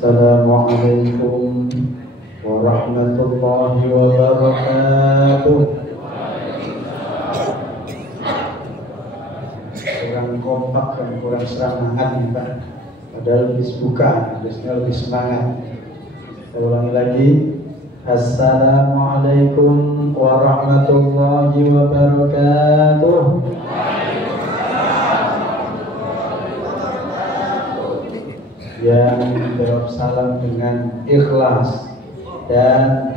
Assalamualaikum warahmatullahi wabarakatuh. Kurang kompak dan kurang serangan nih Pak. Padahal lebih buka, harusnya lebih semangat. Saya ulangi lagi. Assalamualaikum warahmatullahi wabarakatuh. Yang menjawab salam dengan ikhlas dan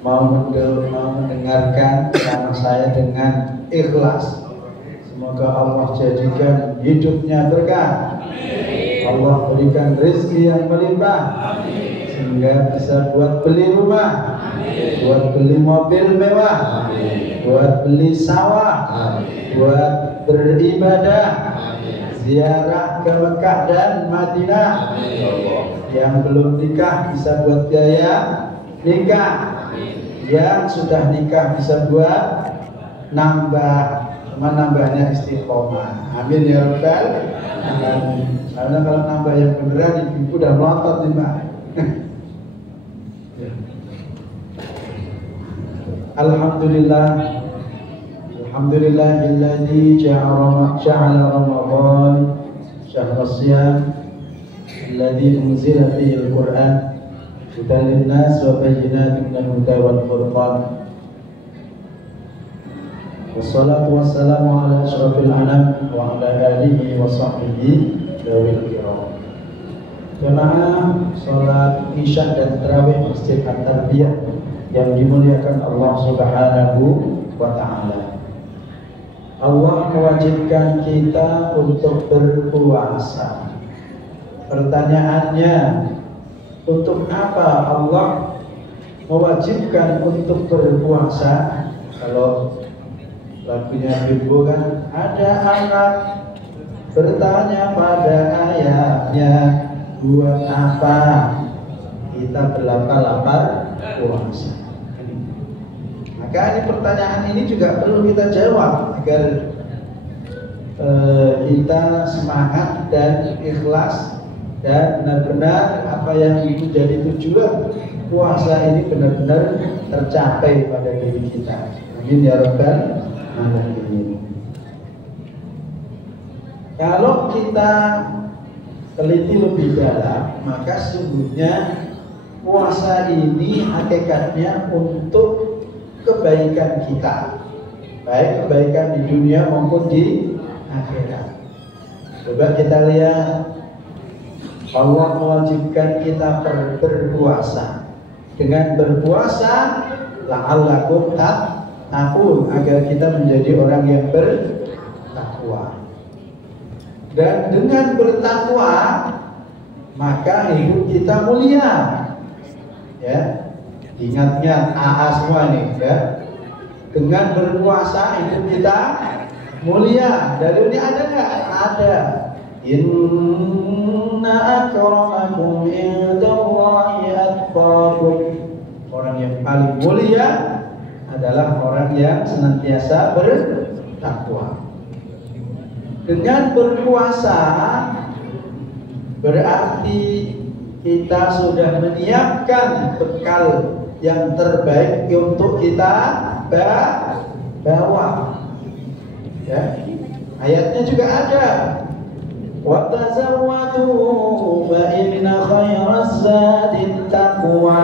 mau mendengarkan sama saya dengan ikhlas. Semoga Allah jadikan hidupnya berkah. Allah berikan rezeki yang melimpah sehingga bisa buat beli rumah, buat beli mobil mewah, buat beli sawah, buat beribadah, ziarah ke Mekah dan Madinah. Yang belum nikah bisa buat biaya nikah. Yang sudah nikah bisa buat nambahnya istiqomah. Amin ya rabbal alamin. Karena kalau nambah yang beneran ibu udah melontot nih Mbak. Alhamdulillah. Alhamdulillahilladzi ja'ala Ramadan syahrus shiyam alladzi unzila fihi al-Qur'an hudan lin-nas wa bayyinatin minal huda wal furqan. Wassalatu wassalamu ala asyrafil anam wa ala alihi wa sahbihi dzawil kiram. Jamaah salat Isya dan tarawih Masjid At-Tarbiyah yang dimuliakan Allah Subhanahu wa taala. Allah mewajibkan kita untuk berpuasa. Pertanyaannya, untuk apa Allah mewajibkan untuk berpuasa? Kalau lagunya Bimbo kan, ada anak bertanya pada ayahnya, buat apa kita berlapar-lapar puasa? Maka ini pertanyaan ini juga perlu kita jawab agar kita semangat dan ikhlas dan benar-benar apa yang menjadi tujuan puasa ini benar-benar tercapai pada diri kita. Amin ya rabbal alamin. Kalau kita teliti lebih dalam, maka sesungguhnya puasa ini hakikatnya untuk kebaikan kita, baik kebaikan di dunia maupun di akhirat. Coba kita lihat, Allah mewajibkan kita berpuasa. Dengan berpuasa, la'allakum tattaqun, agar kita menjadi orang yang bertakwa. Dan dengan bertakwa, maka hidup kita mulia. Ya, ingat-ingat AA semua nih ya. Dengan berpuasa hidup kita mulia. Dalilnya ada nggak? Ada. Inna akramakum indallahi atqakum. Orang yang paling mulia adalah orang yang senantiasa bertakwa. Dengan berpuasa berarti kita sudah menyiapkan bekal yang terbaik untuk kita bawa. Ya. Ayatnya juga ada. Wa tazawwadu fa inna khairaz zadit taqwa.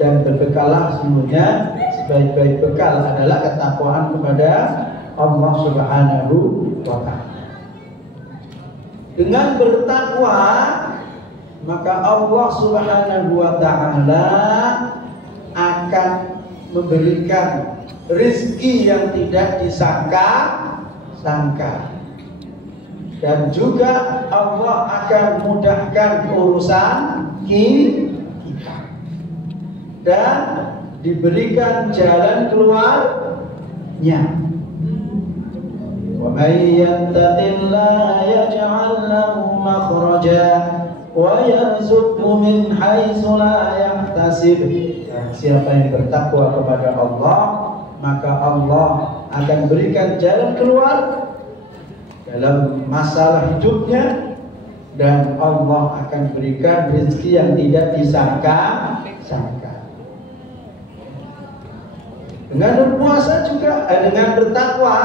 Dan berbekallah, sesungguhnya sebaik-baik bekal adalah ketakwaan kepada Allah Subhanahu wa taala. Dengan bertakwa, maka Allah Subhanahu wa taala akan memberikan rezeki yang tidak disangka-sangka. Dan juga Allah akan mudahkan urusan kita. Dan diberikan jalan keluarnya. Wa may yattaqillaha yaj'al lahu makhraja wa yarzuqhu min haitsu la yahtasib. Siapa yang bertakwa kepada Allah, maka Allah akan berikan jalan keluar dalam masalah hidupnya dan Allah akan berikan rezeki yang tidak disangka-sangka. Dengan berpuasa juga, dengan bertakwa,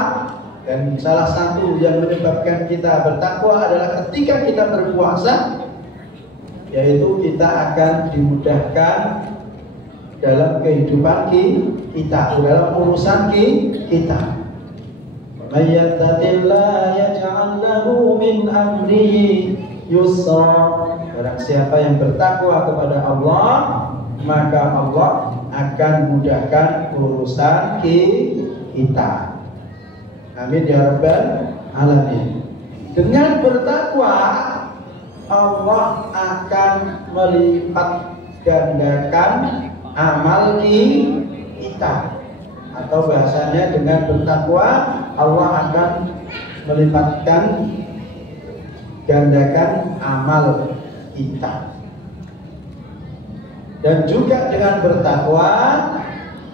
dan salah satu yang menyebabkan kita bertakwa adalah ketika kita berpuasa, yaitu kita akan dimudahkan dalam kehidupan kita, dalam urusan kita. "May yattaqillaha yaj'al lahu min amrihi yusra." Barang siapa yang bertakwa kepada Allah, maka Allah akan mudahkan urusan kita. Amin ya rabbal alamin. Dengan bertakwa, Allah akan melipat gandakan amal kita. Atau bahasanya dengan bertakwa Allah akan melipatkan gandakan amal kita. Dan juga dengan bertakwa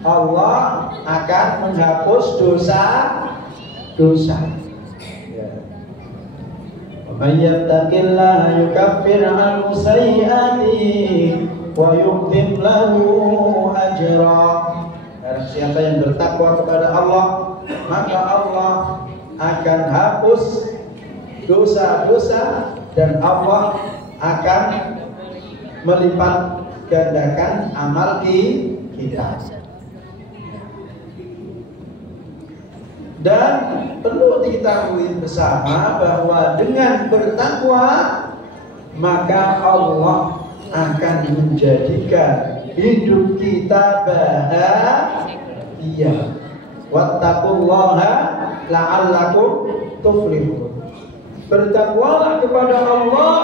Allah akan menghapus dosa. "Man yattaqillaha yukaffir 'anhu sayyi'atihi wa yu'dhim lahu ajra." Barang siapa yang bertakwa kepada Allah, maka Allah akan hapus dosa-dosa dan Allah akan melipat gandakan amal kita. Dan perlu diketahui bersama bahwa dengan bertakwa maka Allah akan menjadikan hidup kita bahagia. Wattaqullaha la'allakum tuflihun. Bertakwalah kepada Allah.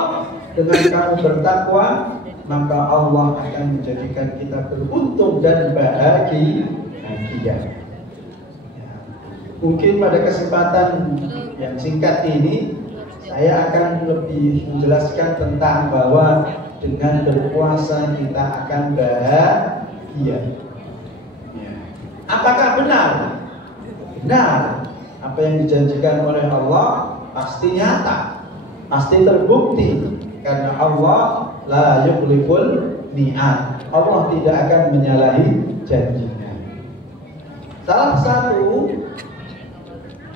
Dengan kamu bertakwa, maka Allah akan menjadikan kita beruntung dan bahagia. Mungkin pada kesempatan yang singkat ini saya akan lebih menjelaskan tentang bahwa dengan berpuasa kita akan bahagia. Apakah benar? Benar. Apa yang dijanjikan oleh Allah pasti nyata, pasti terbukti, karena Allah la yukhliful mi'ad. Allah tidak akan menyalahi janjinya. Salah satu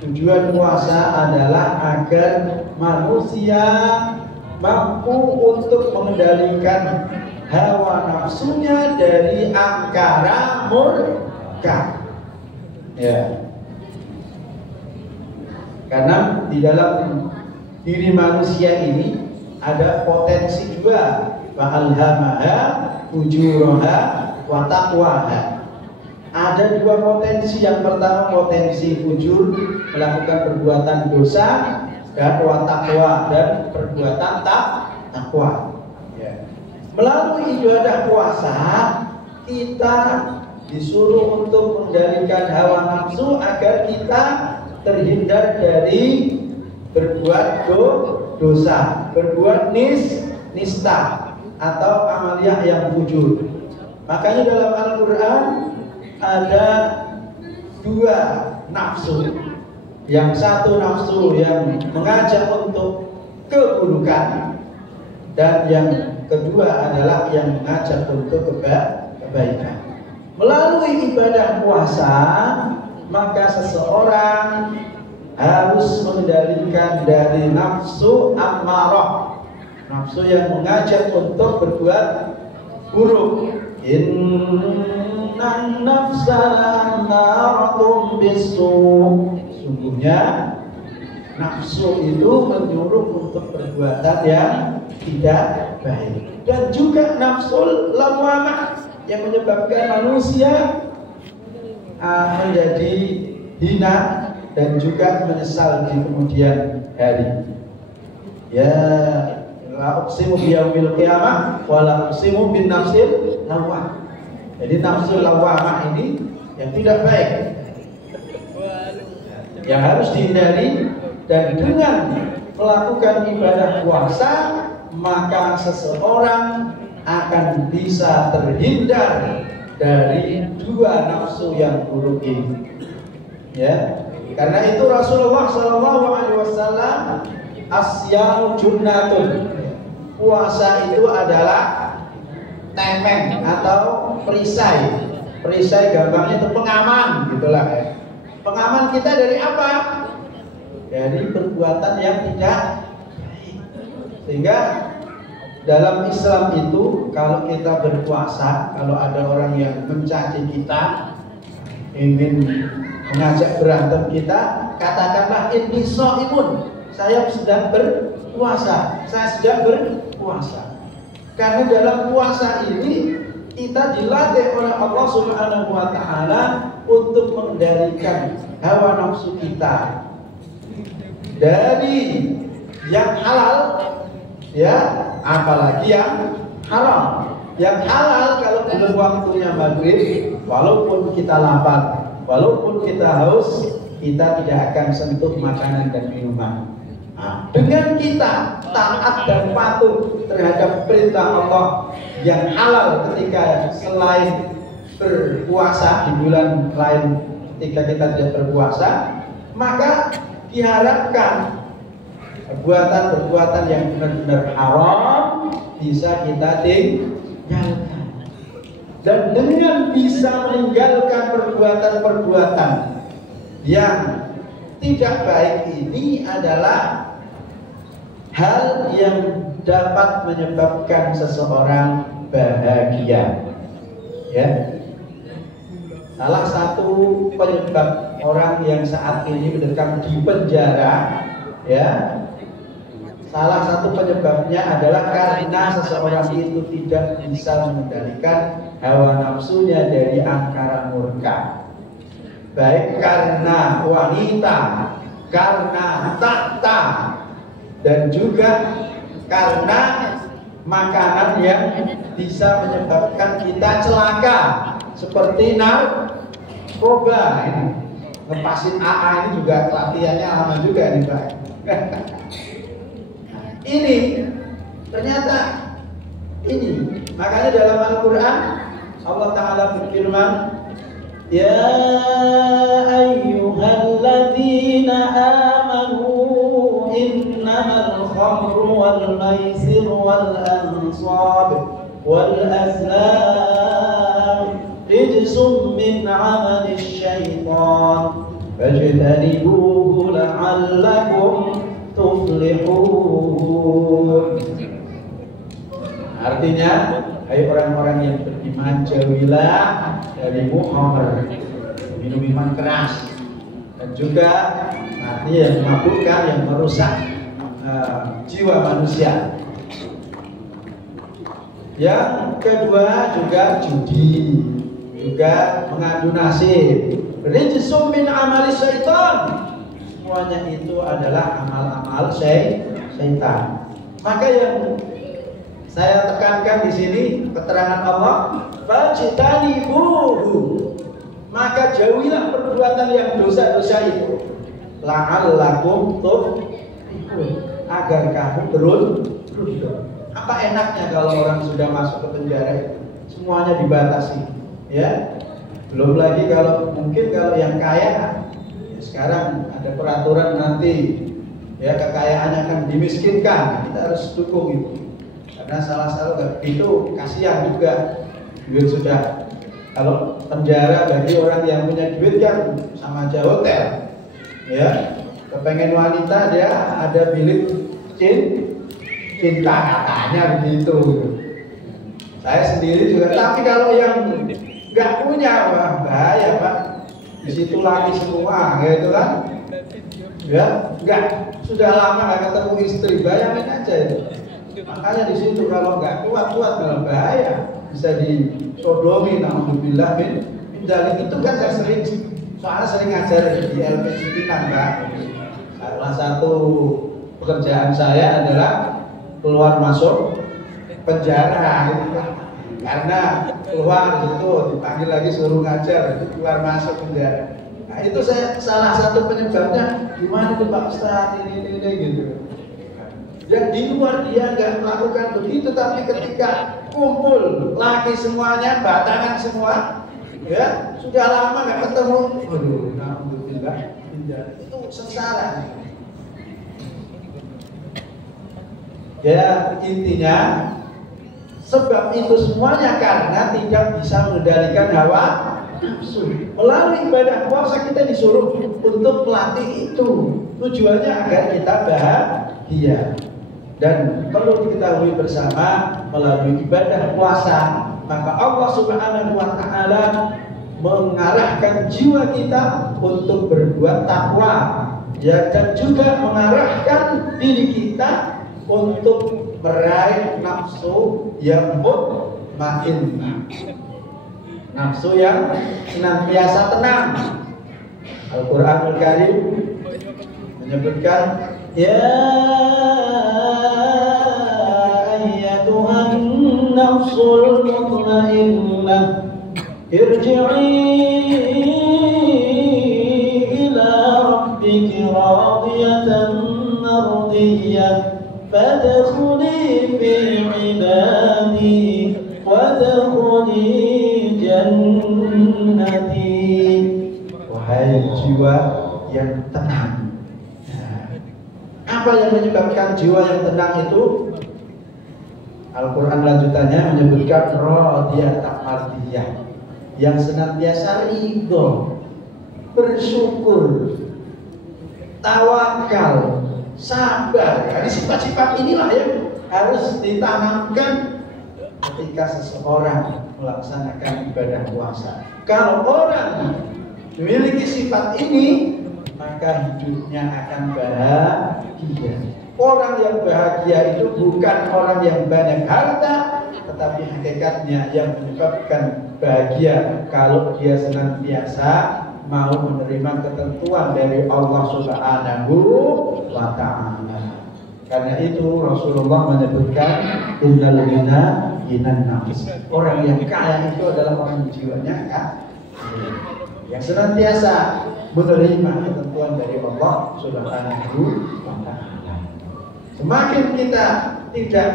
tujuan puasa adalah agar manusia mampu untuk mengendalikan hawa nafsunya dari angkara murka. Ya. Karena di dalam diri manusia ini ada potensi juga, fa'alhamaha fujuraha wa taqwaha. Ada dua potensi. Yang pertama potensi fujur, melakukan perbuatan dosa, dan wa taqwa, dan perbuatan takwa. Ya. Melalui ibadah puasa kita disuruh untuk mengendalikan hawa nafsu agar kita terhindar dari berbuat dosa, berbuat nista atau amaliyah yang fujur. Makanya dalam Al-Quran ada dua nafsu. Yang satu nafsu yang mengajak untuk keburukan, dan yang kedua adalah yang mengajak untuk kebaikan. Melalui ibadah puasa, maka seseorang harus mengendalikan dari nafsu ammarah, nafsu yang mengajak untuk berbuat buruk. Innan nafsa la'ammaratun bisu'. Sungguhnya nafsu itu menyuruh untuk perbuatan yang tidak baik. Dan juga nafsul lawamah yang menyebabkan manusia menjadi hina dan juga menyesal di kemudian hari. Ya, la uqsimu biyaumil qiyamah wa la uqsimu bin nafsil lawwamah. Jadi nafsu lawwamah ini yang tidak baik, yang harus dihindari. Dan dengan melakukan ibadah puasa, maka seseorang akan bisa terhindar dari dua nafsu yang buruk ini. Ya, karena itu Rasulullah SAW Asyamu junnatun. Puasa itu adalah temeng atau perisai. Perisai gampangnya itu pengaman, gitulah ya. Pengaman kita dari apa? Dari perbuatan yang tidak baik. Sehingga dalam Islam itu kalau kita berpuasa, kalau ada orang yang mencaci kita, ingin mengajak berantem kita, katakanlah inni shaimun, saya sedang berpuasa, saya sedang berpuasa. Karena dalam puasa ini kita dilatih oleh Allah Subhanahu wa taala untuk mengendalikan hawa nafsu kita dari yang halal, ya, apalagi yang haram. Yang halal kalau belum waktunya maghrib, walaupun kita lapar, walaupun kita haus, kita tidak akan sentuh makanan dan minuman. Nah, dengan kita taat dan patuh terhadap perintah Allah yang halal ketika selain berpuasa, di bulan lain ketika kita tidak berpuasa, maka diharapkan perbuatan-perbuatan yang benar-benar haram bisa kita tinggalkan. Dan dengan bisa meninggalkan perbuatan-perbuatan yang tidak baik ini adalah hal yang dapat menyebabkan seseorang bahagia. Ya. Salah satu penyebab orang yang saat ini mendekam di penjara, ya, salah satu penyebabnya adalah karena seseorang itu tidak bisa mengendalikan hawa nafsunya dari angkara murka. Baik karena wanita, karena tahta, dan juga karena makanan yang bisa menyebabkan kita celaka, seperti narkoba. Ini ngepasin AA ini juga latihannya lama juga nih Pak. Ini ternyata ini, makanya dalam Al-Quran Allah Ta'ala berfirman, ya ayyuhalladzina amanu innamal khamru wal maisir wal ansab wal azlam rijsum min amali syaitan fajtanibuhu la'allakum tuflihun. Artinya, hai orang-orang yang beriman, jauhilah dari khamr, minuman keras, dan juga artinya yang memabukkan, yang merusak jiwa manusia. Yang kedua juga judi, juga mengadu nasib. Rijsum min amali syaitan. Semuanya itu adalah amal-amal syaitan. Maka yang saya tekankan di sini keterangan Allah, fajtanibuhu, maka jauhilah perbuatan yang dosa-dosa itu, la'allakum tuflihun, agar kamu beruntung. Apa enaknya kalau orang sudah masuk ke penjara, semuanya dibatasi, ya. Belum lagi kalau mungkin kalau yang kaya, ya sekarang ada peraturan nanti, ya, kekayaannya akan dimiskinkan. Kita harus dukung itu. Karena salah satu itu kasihan juga, duit sudah, kalau penjara bagi orang yang punya duit kan sama aja hotel, ya. Kepengen wanita dia ada bilik cinta, katanya begitu. Saya sendiri juga, tapi kalau yang nggak punya, wah bahaya Pak, di situ lagi semua, gitu kan, ya, nggak, sudah lama nggak ketemu istri, bayangin aja itu. Makanya di situ kalau nggak kuat dalam bahaya, bisa disodomi, naudzubillah min dzalik. Itu kan saya soalnya sering ngajar di LPC Pinang, Pak. Salah satu pekerjaan saya adalah keluar masuk penjara, gitu kan. Karena keluar itu dipanggil lagi suruh ngajar, itu keluar masuk penjara. Nah, itu saya salah satu penyebabnya, gimana tuh Pak Ustaz ini gitu. Yang di luar dia nggak melakukan begitu, tapi ketika kumpul lagi semuanya, batangan semua, ya, sudah lama nggak ketemu, waduh, alhamdulillah, itu sengsara. Ya, intinya sebab itu semuanya karena tidak bisa mengendalikan hawa nafsu. Melalui ibadah puasa kita disuruh untuk melatih itu. Tujuannya agar kita bahagia. Dan perlu diketahui bersama, melalui ibadah puasa maka Allah Subhanahu wa Ta'ala mengarahkan jiwa kita untuk berbuat takwa, ya, dan juga mengarahkan diri kita untuk meraih nafsu yang mutmainnah, nafsu yang senantiasa tenang. Al-Qur'anul Karim menyebutkan, ya ayyatuhan nafsul mutmainnah irji'i ila rabbiki radiyatan mardiyah fadkhuli fi ibadi wadkhuli jannati. Wahai jiwa yang tenang. Apa yang menyebabkan jiwa yang tenang itu? Al-Quran lanjutannya menyebutkan radiyatan mardiyah, yang senantiasa ridho, bersyukur, tawakal, sabar. Jadi sifat-sifat inilah yang harus ditanamkan ketika seseorang melaksanakan ibadah puasa. Kalau orang memiliki sifat ini, maka hidupnya akan bahagia. Orang yang bahagia itu bukan orang yang banyak harta, tetapi hakikatnya yang menyebabkan bahagia kalau dia senantiasa mau menerima ketentuan dari Allah Subhanahu wa Ta'ala. Karena itu Rasulullah menyebutkan innal ghina ghinan nafs. Orang yang kaya itu adalah orang yang jiwanya yang senantiasa menerima ketentuan dari Allah Subhanahu wa Ta'ala. Semakin kita tidak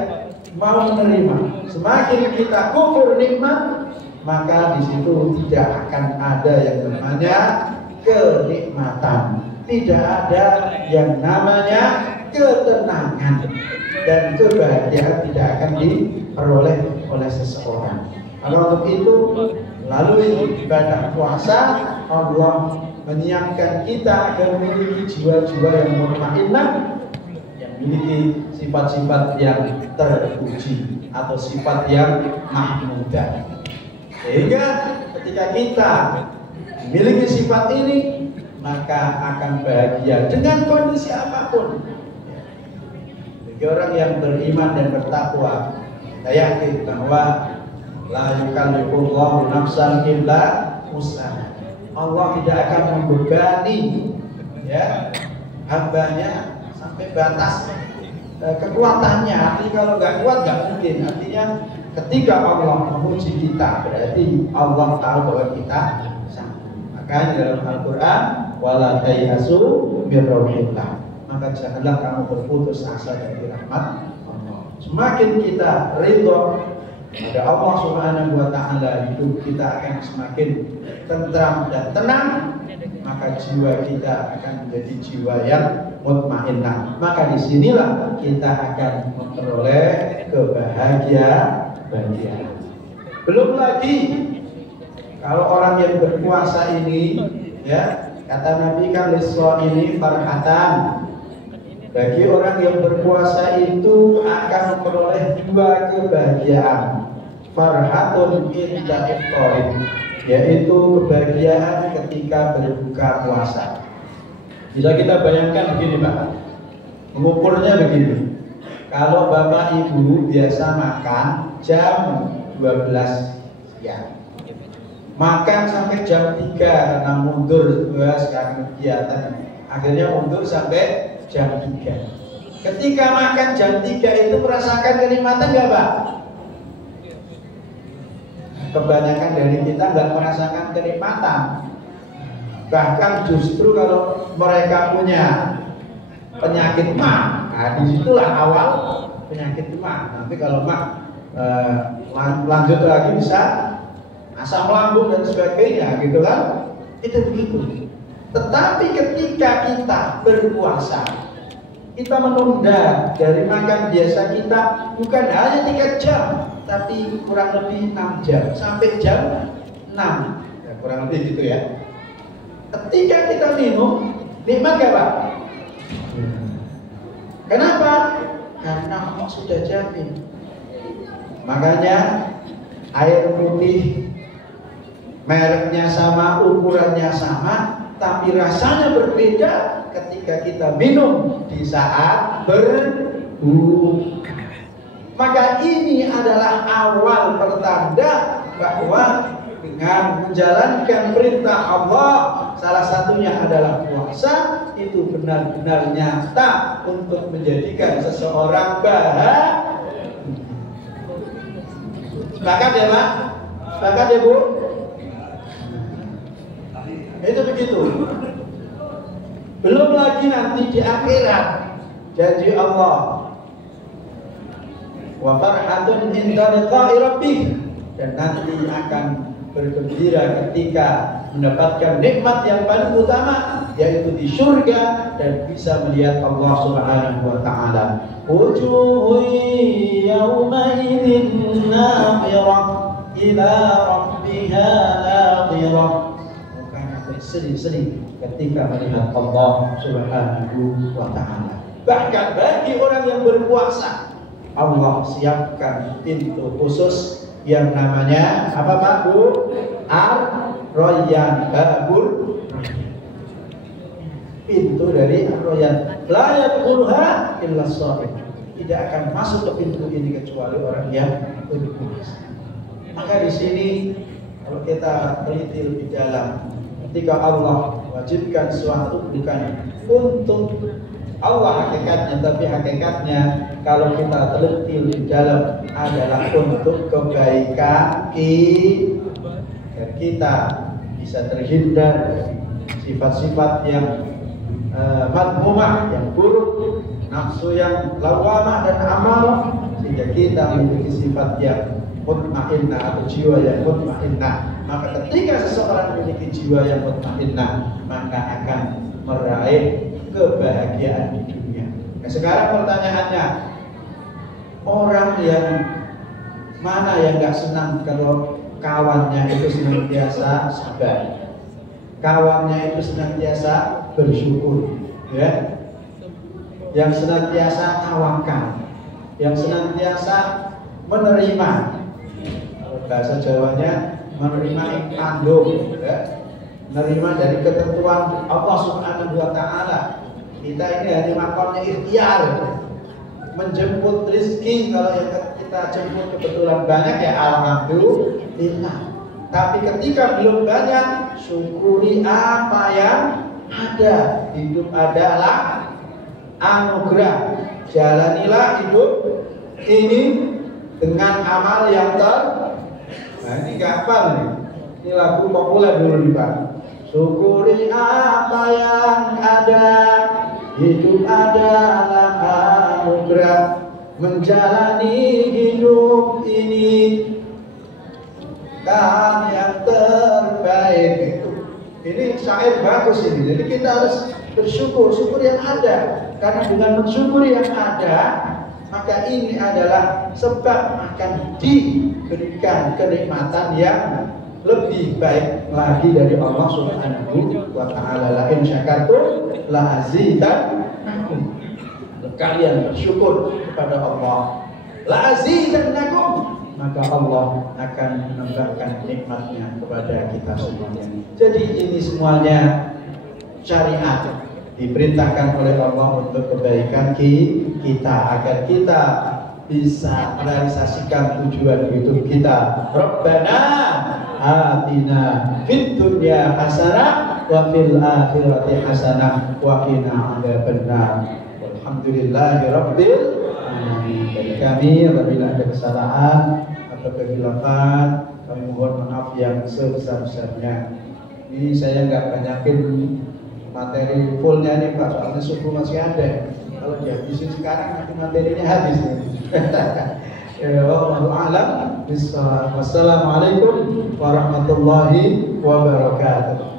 mau menerima, semakin kita kufur nikmat, maka di situ tidak akan ada yang namanya kenikmatan, tidak ada yang namanya ketenangan, dan kebahagiaan tidak akan diperoleh oleh seseorang. Maka untuk itu, melalui ibadah puasa, Allah menyiapkan kita agar memiliki jiwa-jiwa yang mutmainnah, memiliki sifat-sifat yang terpuji atau sifat yang mahmudah. Sehingga ketika kita memiliki sifat ini, maka akan bahagia dengan kondisi apapun. Bagi orang yang beriman dan bertakwa, kita yakin bahwa la yukallifullahu nafsan illa wus'aha. Allah tidak akan membebani, ya, hambanya sampai batas kekuatannya. Artinya kalau nggak kuat nggak mungkin. Artinya ketika Allah memuji kita, berarti Allah tahu bahwa kita sanggup. Makanya dalam Al-Quran, wala tayasu min rauhillah, maka janganlah kamu berputus asa dari rahmat Allah. Semakin kita ridho pada Allah Subhanahu wa Ta'ala, hidup kita akan semakin tentram dan tenang, maka jiwa kita akan menjadi jiwa yang mutmainnah. Maka disinilah kita akan memperoleh kebahagiaan. Belum lagi kalau orang yang berpuasa ini, ya, kata Nabi kan lis-shaimi farhatan. Bagi orang yang berpuasa itu akan memperoleh dua kebahagiaan. Farhatun inda iftar, yaitu kebahagiaan ketika berbuka puasa. Bisa kita bayangkan begini Pak, mengukurnya begini. Kalau Bapak Ibu biasa makan jam 12 siang, makan sampai jam 3 karena mundur sekarang kegiatan, akhirnya mundur sampai jam 3. Ketika makan jam 3 itu merasakan kenikmatan nggak Pak? Kebanyakan dari kita nggak merasakan kenikmatan. Bahkan justru kalau mereka punya penyakit mah, nah disitulah awal penyakit mah. Nanti kalau mah lanjut lagi bisa asam lambung dan sebagainya, gitu kan? Itu begitu. Tetapi ketika kita berpuasa, kita menunda dari makan biasa kita bukan hanya 3 jam, tapi kurang lebih 6 jam sampai jam 6, ya, kurang lebih gitu ya. Ketika kita minum, nikmat gak Pak? Kenapa? Karena Allah sudah jamin. Makanya air putih mereknya sama, ukurannya sama, tapi rasanya berbeda ketika kita minum di saat berbuka. Maka ini adalah awal pertanda bahwa dengan menjalankan perintah Allah, salah satunya adalah puasa, itu benar-benar nyata untuk menjadikan seseorang bahagia. Sepakat ya Pak? Sepakat ya Bu? Itu begitu. Belum lagi nanti di akhirat janji Allah, wa farhatun inda liqa'i rabbih, dan nanti akan bergembira ketika mendapatkan nikmat yang paling utama, yaitu di surga dan bisa melihat Allah Subhanahu wa taala. Wujuhun yawma idzin nadhirah ila rabbiha nadhirah. Sedih-sedih ketika melihat Allah Subhanahu wa taala. Bahkan bagi orang yang berpuasa, Allah siapkan pintu khusus yang namanya apa Pak Bu? Ar-Rayyan, babur pintu dari Ar-Rayyan. La yadkhuluha illa shaim. Tidak akan masuk ke pintu ini kecuali orang yang berpuasa. Maka di sini kalau kita teliti lebih dalam, ketika Allah wajibkan suatu bukan untuk Allah hakikatnya, tapi hakikatnya kalau kita teliti di dalam adalah untuk kebaikan kita bisa terhindar dari sifat-sifat yang madhumah, yang buruk, nafsu yang lawamah dan amal, sehingga kita memiliki sifat yang mutmainnah atau jiwa yang mutmainnah. Maka ketika seseorang memiliki jiwa yang mutmainnah, maka akan meraih kebahagiaan di dunia. Nah, sekarang pertanyaannya, orang yang mana yang nggak senang kalau kawannya itu senantiasa sabar, kawannya itu senantiasa bersyukur, ya, yang senantiasa tawakal, yang senantiasa menerima, bahasa Jawanya menerima tanggung, ya, menerima dari ketentuan Allah Subhanahu wa taala. Kita ini hanya makamnya ikhtiar, menjemput rezeki. Kalau yang kita jemput kebetulan banyak, ya alhamdulillah. Tapi ketika belum banyak, syukuri apa yang ada. Hidup adalah anugerah. Jalanilah hidup ini dengan amal yang nah ini gampang nih. Ini lagu populer dulu nih Pak. Syukuri apa yang ada, hidup adalah anugerah, menjalani hidup ini kan yang terbaik. Ini syair bagus ini. Jadi kita harus bersyukur, syukur yang ada. Karena dengan mensyukur yang ada, maka ini adalah sebab akan diberikan kenikmatan yang lebih baik lagi dari Allah Subhanahu wa taala. La in syakartum la azidannakum. Kalian bersyukur kepada Allah, la azidannakum, maka Allah akan menambahkan nikmatnya kepada kita semuanya. Jadi ini semuanya syariat diperintahkan oleh Allah untuk kebaikan kita, agar kita bisa merealisasikan tujuan hidup kita. Rabbana atina fid dunya hasanah wa fil akhirati hasanah wa qina adzabannar. Alhamdulillahirabbil alamin. Dari kami apabila ada kesalahan atau kehilafan, kami mohon maaf yang sebesar-besarnya. Ini saya nggak banyakin materi fullnya nih Pak, soalnya subuh masih ada. Kalau dihabisin sekarang nanti materinya habis. Wallahu a'lam bishawab. Wassalamualaikum warahmatullahi wabarakatuh.